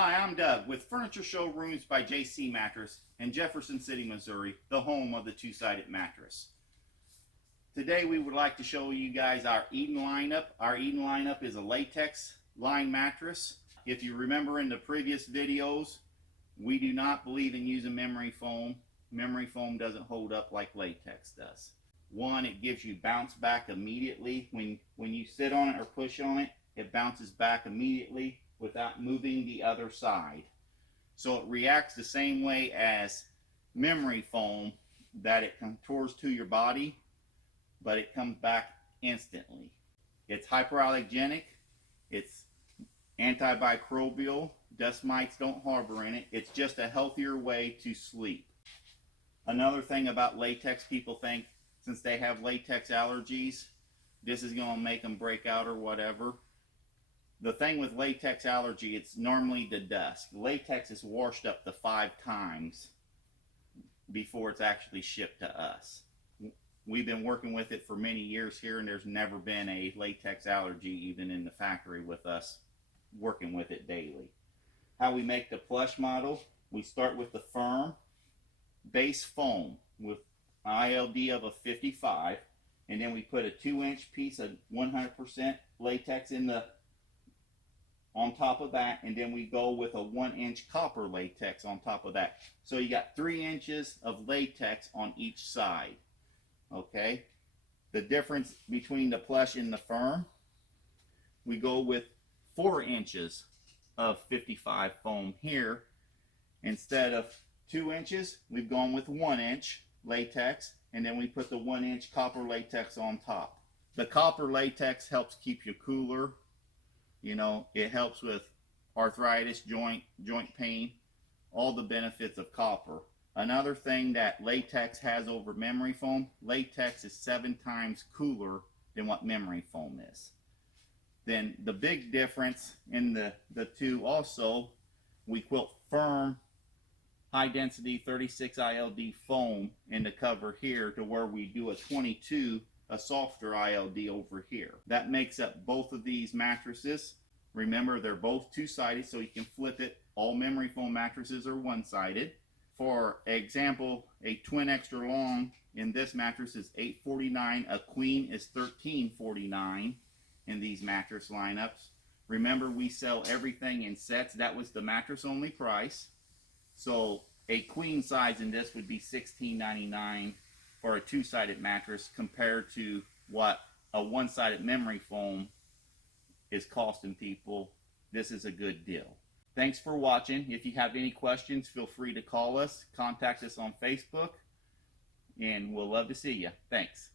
Hi, I'm Doug with Furniture Showrooms by JC Mattress in Jefferson City, Missouri, the home of the two-sided mattress. Today we would like to show you guys our Eden lineup. Our Eden lineup is a latex line mattress. If you remember in the previous videos, we do not believe in using memory foam. Memory foam doesn't hold up like latex does. One, it gives you bounce back immediately. When you sit on it or push on it, it bounces back immediately without moving the other side. So it reacts the same way as memory foam, that it contours to your body, but it comes back instantly. It's hypoallergenic, it's antimicrobial, dust mites don't harbor in it. It's just a healthier way to sleep. Another thing about latex, people think since they have latex allergies, this is going to make them break out or whatever. The thing with latex allergy, it's normally the dust. Latex is washed up to 5 times before it's actually shipped to us. We've been working with it for many years here, and there's never been a latex allergy even in the factory with us working with it daily. How we make the plush model, we start with the firm base foam with ILD of a 55, and then we put a 2-inch piece of 100% latex on top of that, and then we go with a 1-inch copper latex on top of that. So you got 3 inches of latex on each side. Okay, the difference between the plush and the firm, we go with 4 inches of 55 foam here. Instead of 2 inches, we've gone with 1 inch latex, and then we put the 1-inch copper latex on top. The copper latex helps keep you cooler. You know, it helps with arthritis, joint pain, all the benefits of copper. Another thing that latex has over memory foam, latex is 7 times cooler than what memory foam is. Then the big difference in the two also, we quilt firm high density 36 ILD foam in the cover here, to where we do a 22, a softer ILD over here. That makes up both of these mattresses. Remember, they're both two-sided, so you can flip it. All memory foam mattresses are one-sided. For example, a twin extra long in this mattress is $849. A queen is $1349 in these mattress lineups. Remember, we sell everything in sets. That was the mattress only price. So a queen size in this would be $16.99 for a two-sided mattress, compared to what a one-sided memory foam is costing people. This is a good deal. Thanks for watching. If you have any questions, feel free to call us, contact us on Facebook, and we'll love to see you. Thanks.